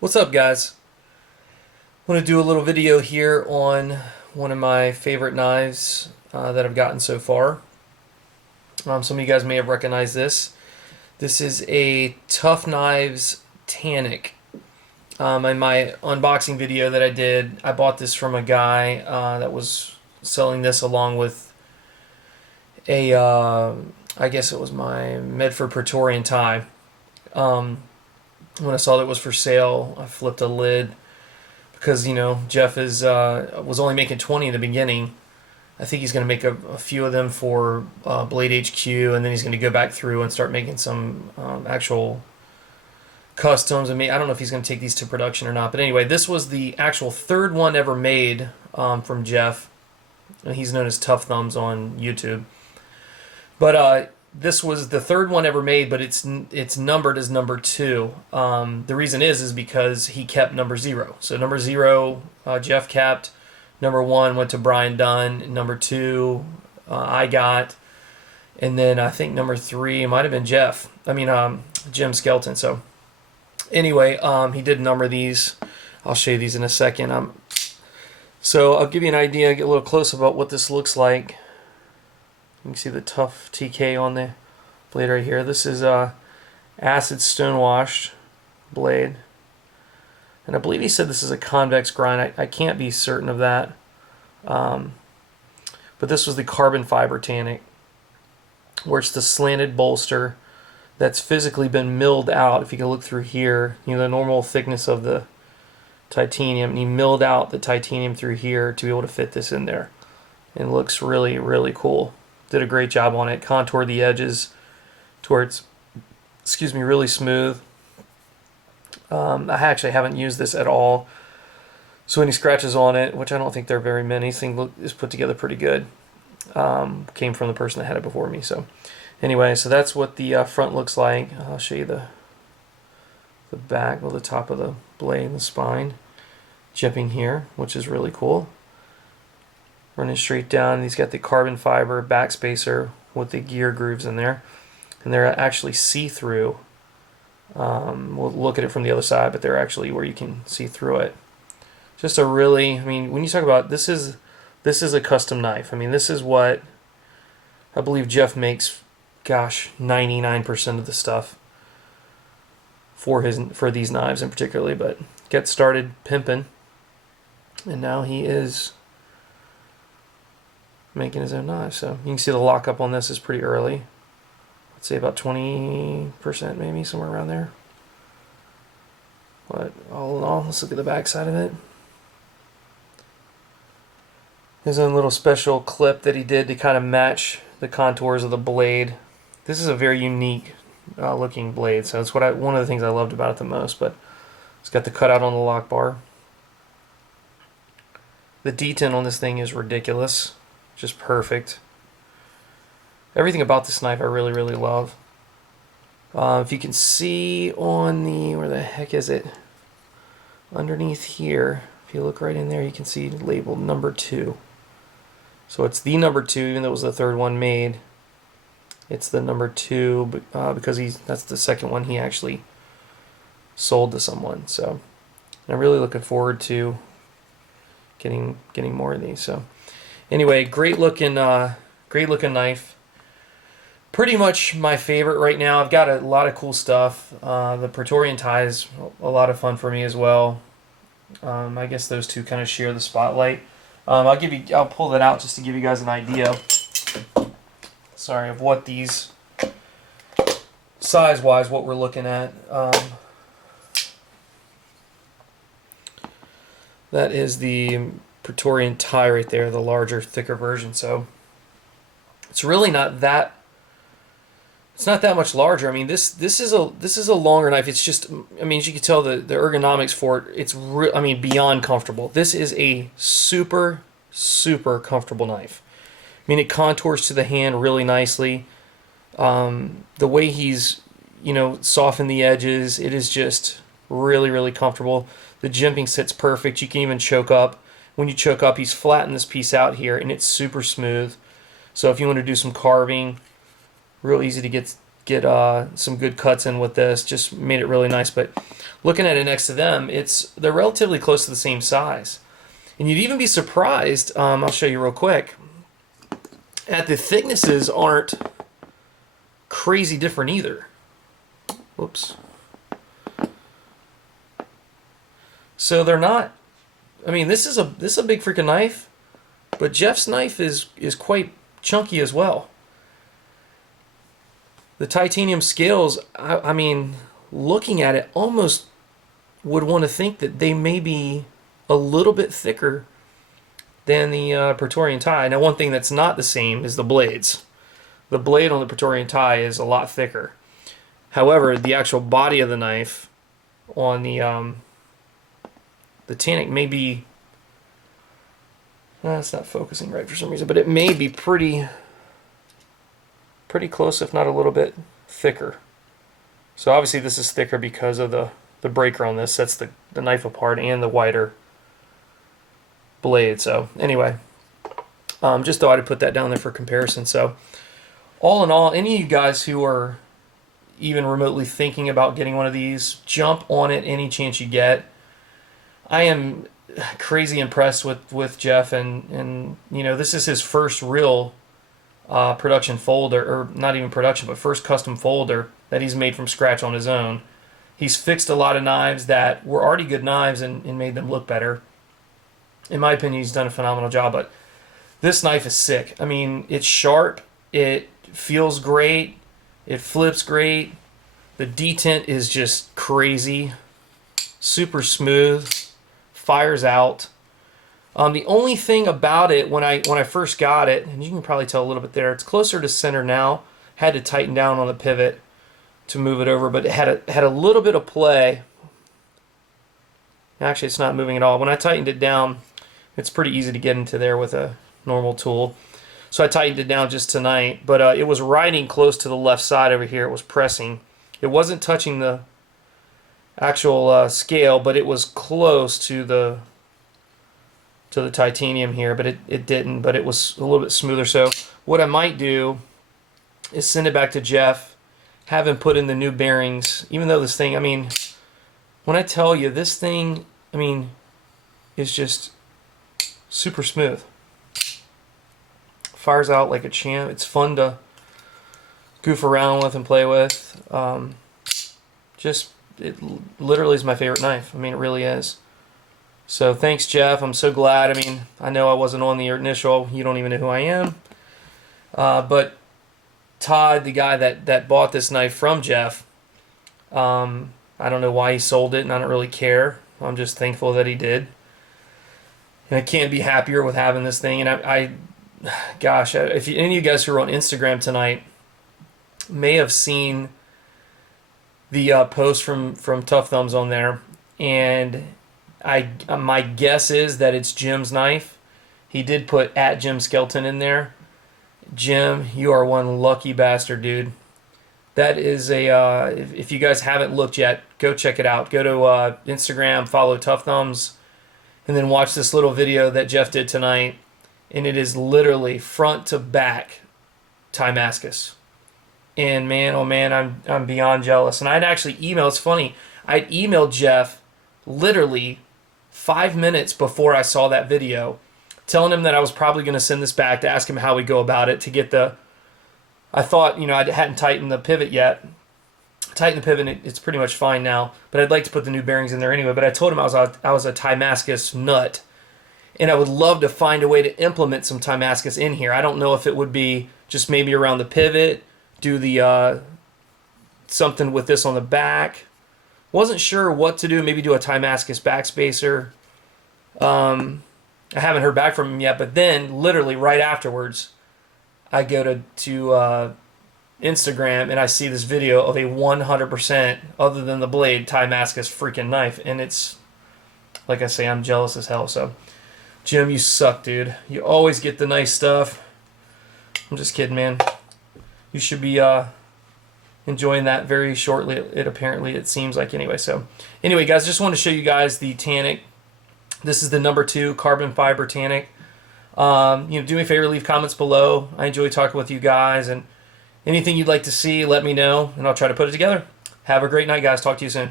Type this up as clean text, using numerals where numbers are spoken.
What's up, guys? I want to do a little video here on one of my favorite knives that I've gotten so far. Some of you guys may have recognized this. This is a TuffKnives Tanic. In my unboxing video that I did, I bought this from a guy that was selling this along with a, I guess it was my Medford Praetorian tie. When I saw that it was for sale, I flipped a lid because Jeff is was only making 20 in the beginning. I think he's going to make a few of them for Blade HQ, and then he's going to go back through and start making some actual customs. I don't know if he's going to take these to production or not, but anyway, this was the actual third one ever made from Jeff, and he's known as Tough Thumbs on YouTube. But this was the third one ever made, but it's numbered as number 2. The reason is because he kept number 0. So number 0, Jeff kept. Number 1 went to Brian Dunn. Number 2, I got. And then I think number 3 might have been Jim Skelton. So anyway, he did number these. I'll show you these in a second. So I'll give you an idea, get a little close about what this looks like. You can see the tough TK on the blade right here. This is acid stone washed blade. And I believe he said this is a convex grind. I can't be certain of that. But this was the carbon fiber Tanic, where it's the slanted bolster that's physically been milled out. If you can look through here, the normal thickness of the titanium, and he milled out the titanium through here to be able to fit this in there. And it looks really, really cool. Did a great job on it. Contoured the edges towards, really smooth. I actually haven't used this at all. So any scratches on it, which I don't think there are very many, this thing is put together pretty good. Came from the person that had it before me. So anyway, so that's what the front looks like. I'll show you the back, the top of the blade and the spine. Jimping here, which is really cool. Running straight down. He's got the carbon fiber backspacer with the gear grooves in there, and they're actually see-through. We'll look at it from the other side, but they're actually where you can see through it. Just a really, when you talk about this is a custom knife. This is what I believe Jeff makes. Gosh, 99% of the stuff for these knives in particularly. But get started pimping, and now he is making his own knife. So you can see the lockup on this is pretty early. I'd say about 20%, maybe somewhere around there. But all in all, let's look at the back side of it. His own little special clip that he did to kind of match the contours of the blade. This is a very unique looking blade, so it's one of the things I loved about it the most. But it's got the cutout on the lock bar. The detent on this thing is ridiculous. Just perfect. Everything about this knife I really, really love. If you can see on the, where the heck is it? Underneath here, if you look right in there, you can see labeled number 2. So it's the number 2, even though it was the third one made. It's the number 2 because that's the second one he actually sold to someone. So I'm really looking forward to getting more of these. So anyway, great looking knife. Pretty much my favorite right now. I've got a lot of cool stuff. The Praetorian tie is a lot of fun for me as well. I guess those two kind of share the spotlight. I'll pull that out just to give you guys an idea. Sorry, of what these size-wise, what we're looking at. That is the Praetorian tie right there, the larger, thicker version. So it's really not that. It's not that much larger. This is a longer knife. It's just, as you can tell, the ergonomics for it, it's beyond comfortable. This is a super, super comfortable knife. It contours to the hand really nicely. The way he's, softened the edges, it is just really, really comfortable. The jimping sits perfect. You can even choke up. When you choke up, he's flattened this piece out here, and it's super smooth. So if you want to do some carving, real easy to get get some good cuts in with this. Just made it really nice. But looking at it next to them, they're relatively close to the same size. And you'd even be surprised, I'll show you real quick, at the thicknesses aren't crazy different either. Whoops. So they're not, I mean, this is a big freaking knife, but Jeff's knife is quite chunky as well. The titanium scales, I mean, looking at it, almost would want to think that they may be a little bit thicker than the Praetorian tie. Now, one thing that's not the same is the blades. The blade on the Praetorian tie is a lot thicker. However, the actual body of the knife on the Tanic may be, it's not focusing right for some reason, but it may be pretty close, if not a little bit thicker. So obviously this is thicker because of the breaker on this sets the knife apart, and the wider blade. So anyway, just thought I'd put that down there for comparison. So all in all, any of you guys who are even remotely thinking about getting one of these, jump on it any chance you get. I am crazy impressed with Jeff, and you know, this is his first real production folder, or not even production, but first custom folder that he's made from scratch on his own. He's fixed a lot of knives that were already good knives and made them look better. In my opinion, he's done a phenomenal job, but this knife is sick. I mean, it's sharp, it feels great, it flips great, the detent is just crazy, super smooth, fires out. The only thing about it, when I first got it, and you can probably tell a little bit there, it's closer to center now. Had to tighten down on the pivot to move it over, but it had a little bit of play. Actually, it's not moving at all. When I tightened it down, it's pretty easy to get into there with a normal tool. So I tightened it down just tonight, but it was riding close to the left side over here. It was pressing. It wasn't touching the actual scale, but it was close to the titanium here, but it didn't, but it was a little bit smoother. So what I might do is send it back to Jeff, have him put in the new bearings, even though this thing, I mean, when I tell you this thing, I mean, is just super smooth. Fires out like a champ. It's fun to goof around with and play with. It literally is my favorite knife. I mean, it really is. So thanks, Jeff. I'm so glad. I mean, I know I wasn't on the initial. You don't even know who I am. But Todd, the guy that bought this knife from Jeff, I don't know why he sold it, and I don't really care. I'm just thankful that he did. And I can't be happier with having this thing. And gosh, if any of you guys who are on Instagram tonight may have seen the post from Tough Thumbs on there, and my guess is that it's Jim's knife. He did put @Jim Skelton in there. Jim, you are one lucky bastard, dude. That is if you guys haven't looked yet, go check it out. Go to Instagram, follow Tough Thumbs, and then watch this little video that Jeff did tonight. And it is literally front to back Timascus. And man, oh man, I'm beyond jealous. And I'd actually emailed, it's funny, I'd emailed Jeff literally 5 minutes before I saw that video, telling him that I was probably going to send this back to ask him how we go about it to get I thought, I hadn't tightened the pivot yet. Tighten the pivot, it's pretty much fine now, but I'd like to put the new bearings in there anyway. But I told him I was a Timascus nut, and I would love to find a way to implement some Timascus in here. I don't know if it would be just maybe around the pivot, do the something with this on the back. Wasn't sure what to do. Maybe do a Timascus backspacer. I haven't heard back from him yet, but then literally right afterwards, I go to Instagram and I see this video of a 100%, other than the blade, Timascus freaking knife, and it's, like I say, I'm jealous as hell. So, Jim, you suck, dude. You always get the nice stuff. I'm just kidding, man. You should be enjoying that very shortly. It seems like anyway. So, anyway, guys, just want to show you guys the Tanic. This is the number 2 carbon fiber Tanic. Do me a favor, leave comments below. I enjoy talking with you guys, and Anything you'd like to see, let me know, and I'll try to put it together. Have a great night, guys. Talk to you soon.